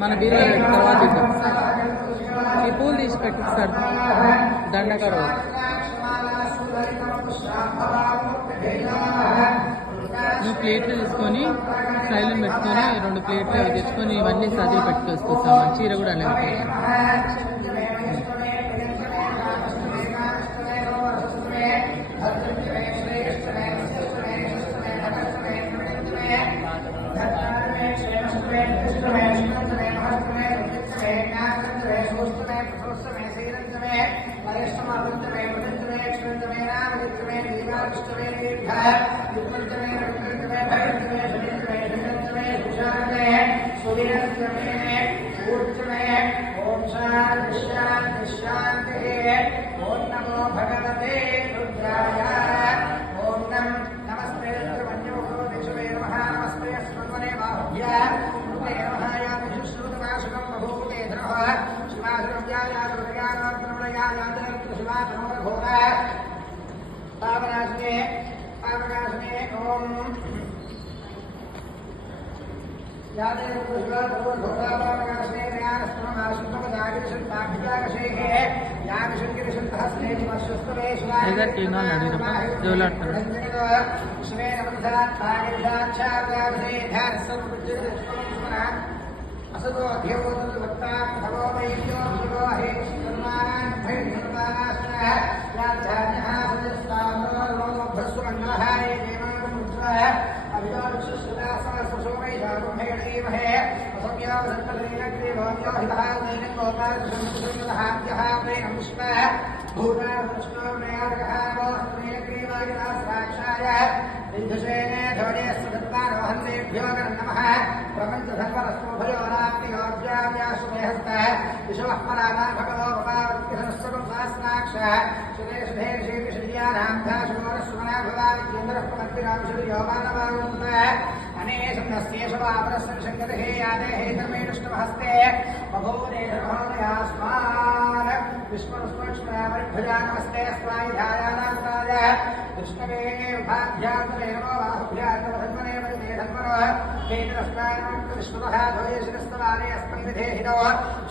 మన బీరో తర్వాత ఈ పూలు తీసి పెట్టిస్తాడు దండకడ నువ్వు ప్లేట్లు తీసుకొని సైలెంట్ పెట్టుకొని 2 ప్లేట్లు అవి తెచ్చుకొని ఇవన్నీ సదివి పెట్టుకొస్తాం చీర కూడా అలాగే असतो देवोत्तमत्ता भगवो वैद्यो भगवो हे कर्मान् भैर्यर्वासनः याध्यानः सदस्ताम्रो लोमो भस्वमन्नः हे देवानुमुद्रः अभिदानुष्यसुदासनसुसोमैषारुभैर्देवहे असम्यावसत्तलेनग्रीवोऽन्यो हितः नैनं गोपालसंसुसंसदहाभ्यः प्रेयंष्टः भूतानुष्णोर्नयारकः वोऽस्त्रेयग्रीवादिना साक्षाय विन्धुसेने धोडेस्तदत्तारोहन्नेभ्यो नमः प्रपञ्चधर्मरस्मोभयोरात्मियोज्याव्यासुमेहस्तः विशवः परानां भगवो भवावत्यसनस्वरूपास्नाक्षः सुदेशुधे श्रीविशुद्ध्यानाम्भाशुमोरस्वना भवाविद्येन्द्रः प्रमद्भिरांशुर्योमानवागुन्तः अनेशम्नस्येषवापरस्य शङ्करहे यादे हेतमेनुष्णवहस्ते बभूदेशमहोदयास्मान् विष्णुस्मक्ष्मयापरिभुजानमस्ते स्वायुधायानास्ताय कृष्णवे उपाध्यात्मने नमो बाहुभ्यात्मधर्मने वरिते धर्मनो हेतरस्मान्विष्णुतः ध्वजेशिरस्तवारे अस्मन्विधे हितो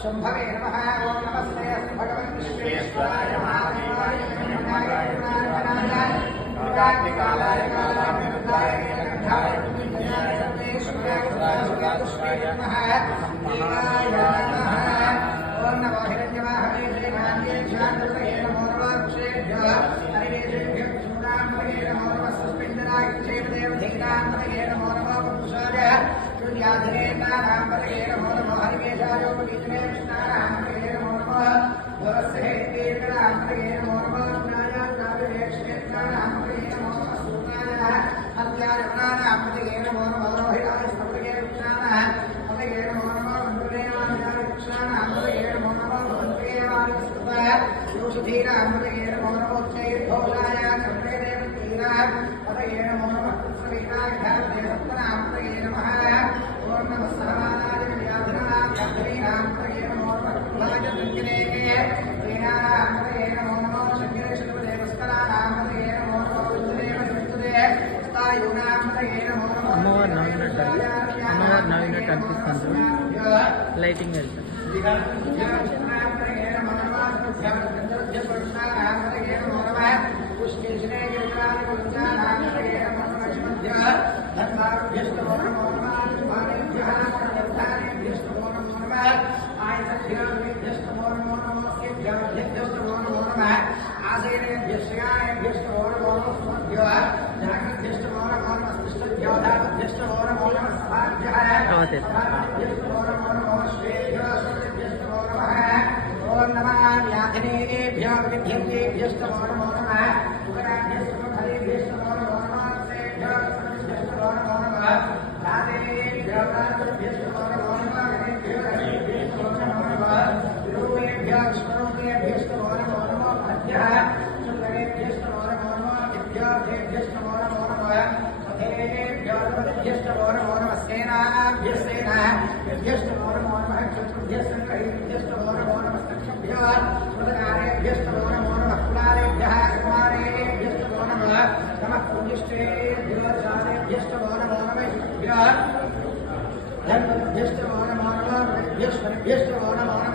शम्भवे नमः ॐ नमस्ते अस्तु भगवन् विश्वेश्वराय महादेवाय जगन्नाथाय कालाय कालाय निरन्धाय पुण्यजाय सर्वेश्वराय सर्वेश्वराय नमः देवाय नमः ॐ नमो हिरण्यवाहवे श्रीनान्ये शान्तये नमो नमः ऋषेभ्यः हरिकेशेभ्यः विष्णुनाम्नये नमो नमः सस्पेन्दराय क्षेमदेवधीनाम्नये नमो नमः पुरुषाय सूर्याधिनेन्द्रानाम्नये नमो नमः हरिकेशायोपवीजने विष्णानाम्नये नमो नमः धुरस्य हेतीर्गणाम्नये नमो नमः ज्ञायान्नाविवेक्षेत्राणाम्नये नमो नमः सूर्णाय हत्यायवनानाम्नये नमो नमः रोहिणाय स्मृतये विष्णानाम्नये नमो नमः मण्डलेनाय विष्णानाम्नये नमो नमः भवन्तेवानिस्कृताय योषधीनाम्नये नमो नमः उच्चैर्घोषाय कर्मेदेवतीनाम्नये नमो नमः कृत्सवीनाय ध्यानदेवत्तनाम्नये नमः ॐ नमः सहमानाय व्याधिनाम्नये नमो नमः कुलाय सङ्गिनेके सेनानाम्नये नमो नमः शङ्करेश्वरदेवस्तरानाम्नये नमो नमः विष्णुदेव विष्णुदे स्थायुनाम्नये नमो नमः అమ్మవారు నవ్వినట్టు అనిపిస్తుంది లైటింగ్ వెళ్తాం ओम नमः व्याधिनेभ्यो विद्यन्तेभ्यस्तमो नमो नमः उग्राभ्यस्तमो हरेभ्यस्तमो नमो नमः सेभ्यस्तमो नमो नमः राधेभ्यो राधेभ्यस्तमो नमो नमः हरेभ्यस्तमो नमो नमः गुरुभ्यो विष्णुभ्यस्तमो नमो नमः भद्भ्यः सुन्दरेभ्यस्तमो नमो नमः विद्याभ्यस्तमो नमो नमः सधेभ्यो भद्भ्यस्तमो नमो नमः सेनाभ्यस्तमो नमो नमः क्षत्रुभ्यस्तमो नमो नमः स्मृतकारेभ्यस्तमो नमो नमः कुलालेभ्यः कुमारेभ्यस्तमो नमः नमः पुण्यश्रेभ्यो चारेभ्यस्तमो नमो नमः धर्मभ्यस्तमो नमो नमः भ्यस्तमो नमो नमः